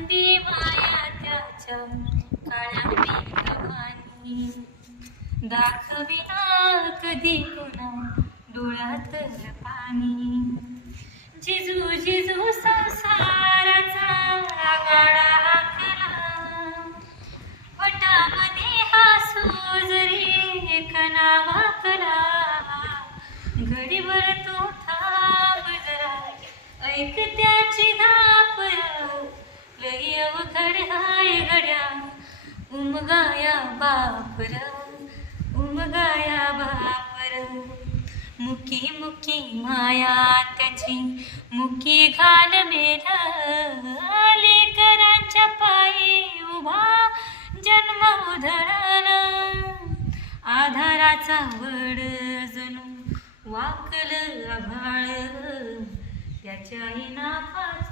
चांदी माया त्याच्या काळ्या मेघावानी दाखविना कधी कुणा डोळ्यात पाणी जिजू जिजू संसाराचा गाडा आखला. वटामध्ये हा सोजरी कणा वाकला. घडीवर तो थांब जरा ऐकत्या लई अवघड हाय गड्या. उमगाया बापर उमगाया बापर. मुकी मुकी माया त्याची मुकी घाल मेढाली पायी उभा जन्म उधळण आधाराचा वड जणू वाकल आभाळ. त्याच्याही नाफाचा